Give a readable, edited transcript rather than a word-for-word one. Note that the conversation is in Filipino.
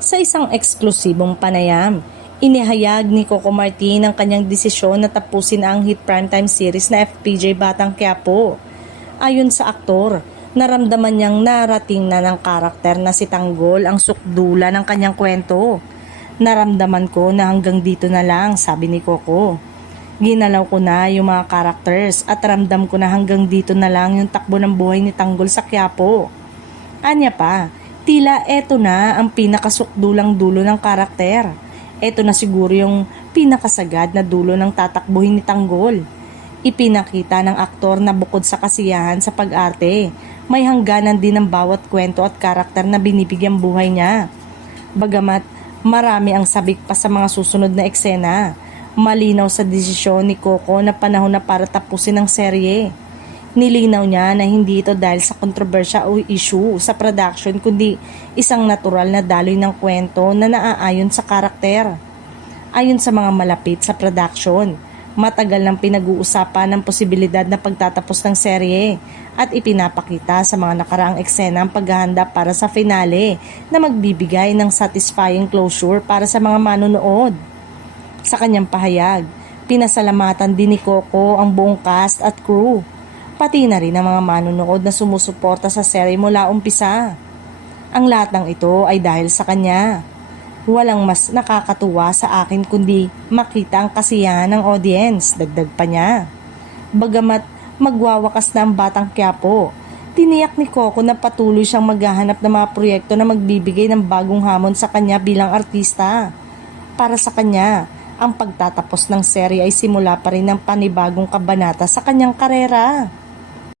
Sa isang eksklusibong panayam, inihayag ni Coco Martin ang kanyang desisyon na tapusin ang hit primetime series na FPJ Batang Quiapo. Ayon sa aktor, naramdaman niyang narating na ng karakter na si Tanggol ang sukdula ng kanyang kwento. Naramdaman ko na hanggang dito na lang, sabi ni Coco. Ginalaw ko na yung mga characters at ramdam ko na hanggang dito na lang yung takbo ng buhay ni Tanggol sa Quiapo. Anya pa, tila eto na ang pinakasukdulang dulo ng karakter. Eto na siguro yung pinakasagad na dulo ng tatakbuhin ni Tanggol. Ipinakita ng aktor na bukod sa kasiyahan sa pag-arte, may hangganan din ang bawat kwento at karakter na binibigyang buhay niya. Bagamat marami ang sabik pa sa mga susunod na eksena, malinaw sa desisyon ni Coco na panahon na para tapusin ang serye. Nilinaw niya na hindi ito dahil sa kontrobersya o issue sa production kundi isang natural na daloy ng kwento na naaayon sa karakter. Ayon sa mga malapit sa production, matagal nang pinag-uusapan ng posibilidad na pagtatapos ng serye at ipinapakita sa mga nakaraang eksena ang paghahanda para sa finale na magbibigay ng satisfying closure para sa mga manonood. Sa kanyang pahayag, pinasalamatan din ni Coco ang buong cast at crew, pati na rin ang mga manonood na sumusuporta sa serye mula umpisa. Ang lahat ng ito ay dahil sa kanya. Walang mas nakakatuwa sa akin kundi makita ang kasiyahan ng audience, dagdag pa niya. Bagamat magwawakas na ang Batang Quiapo, tiniyak ni Coco na patuloy siyang maghahanap ng mga proyekto na magbibigay ng bagong hamon sa kanya bilang artista. Para sa kanya, ang pagtatapos ng serye ay simula pa rin ng panibagong kabanata sa kanyang karera.